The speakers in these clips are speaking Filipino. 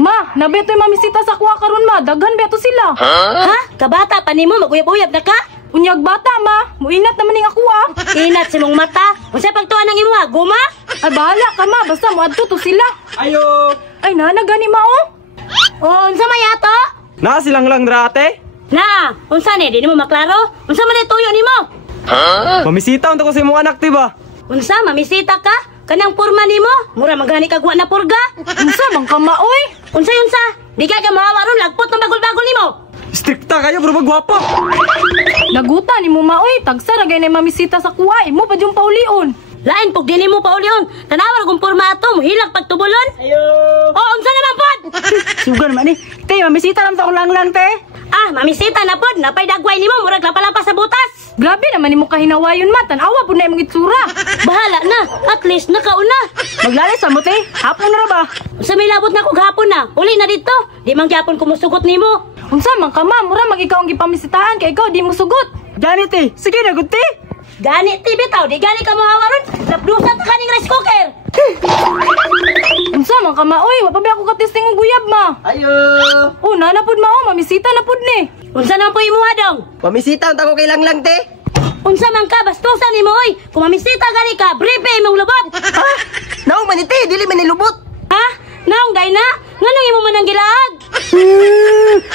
Ma, nabeto yung mamisita sa kuha karon ma. Daghan beto sila. Ha? Kabata pa nimo maguyab-uyab na ka? Unyag bata ma. Muinat naman ning ako ah. Inat si mong mata. Unsa pagtuan ng imo guma? Ay bahala ka ma. Basta muadto to sila. Ayo! Ay nana gani ma oh. O unsa may ato? Na silang lang drate? Na, unsa ni di nimo maklaro? Unsa man tuyo nimo? Mamisita unta ko sa imong anak, tiba? Unsa mamisita ka? Kanang porma nimo? Mura magani kagwa na purga? Unsa man ka ma oy? Unsa? Di ka mahawa ron lagpot ng bagol-bagol nimo. Strikta kayo, bro, magwapo! Naguta ni mo ma oy. Tagsa ra gay na mamisita sa kuha. Imo pa jung paulion. Lain pug dinhi mo paulion. Tanawar kung porma ato mo hilak pagtubulon. Ayo! O unsa naman pod? Sugan man ni. Te, mamisita lang sa ulang lang te. Ah, mamisita na pod. Napay dagway nimo murag lapalapas sa butas. Grabe naman nimo kahinawayon ma. Tanawa po na imong itsura. Bahala na. At least nakauna. Maglalis sa mo te. Hapon na ra ba? Unsa may labot na kog hapon na. Uli na dito. Di man gyapon kumusugot nimo. Unsa man ka ma. Mura mag ikaw ang gipamisitahan kay ikaw di mo sugot. Gani te. Sige na gud te. Gani ti bitaw, di gani ka mahawaron. Napdusan ta kaning rice cooker. Unsa man ka ma oy. Wa pa ba ako katesting og guyab ma. Ayo! Oh, nana pud ma oh. Mamisita na pud ni. Unsa naman po imuha dong? Mamisita unta ko kay lang te? Unsa man ka bastusan nimo oy. Kung mamisita gani ka, bribe imong lubot. Ha? Naong manite, dili man nilubot. Ha? Naong gay na? Nganong imo man ang gilaag?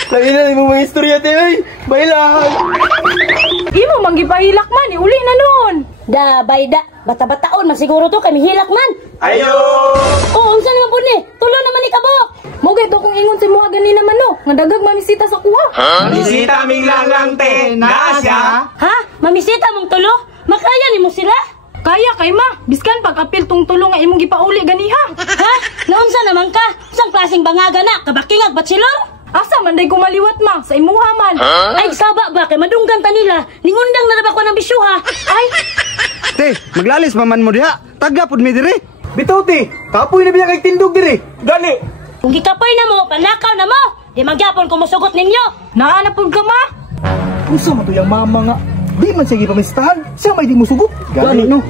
Lagi na mo mga istorya te, oy. Bailan. Imo man gipahilak man. Uli na noon. Da, bayda. Bata-bataon man siguro to kami hilak man. Ayo! Oo, unsa naman po ni? Tulo naman ni kabok. Mogay to kung ingon si Muha gani naman no. Nga dagag mamisita sa kuha. Mamisita aming lang te, naa siya. Ha? Mamisita mong tulo? Makaya ni mo sila? Kaya kay ma. Biskan pag-apil tong tulong nga imong gipauli ganiha. Ha? Naunsa naman ka? Sang klaseng bangaga na? Kabakingag batsilor? Asa man day kumaliwat ma. Sa imuha man. Ay, saba ba? Kay madunggan ta nila. Ningundang na ko ng bisyuha. Ay! Te, maglalis maman mo diha. Taga pud mi diri. Bitaw te, kapoy na biya kay tindog diri. Dali! Kung gikapoy na mo, panlakaw na mo. Di magyapon kumusugot ninyo. Naana pud ka ma. Unsa man to yang mama nga? Di man sige pamistahan. Siya may di mo sugot. Gani no.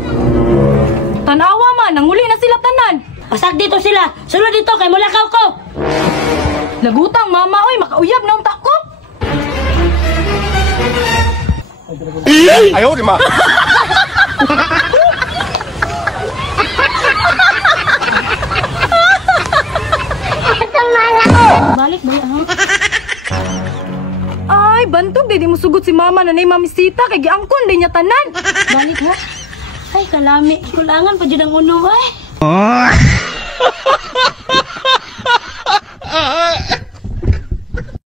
Tanawa man. Nanguli na sila tanan. Pasag dito sila. Sulod dito kay mulakaw ko. Lagutang mama oy. Makauyab na unta ko. Ayaw di ma. Balik ba yan? Ay, bantog di mo sugot si mama na nay mamisita kay giangkon din niya tanan. Balik ha? Ay, kalami. Kulangan pa dyan ang uno ay.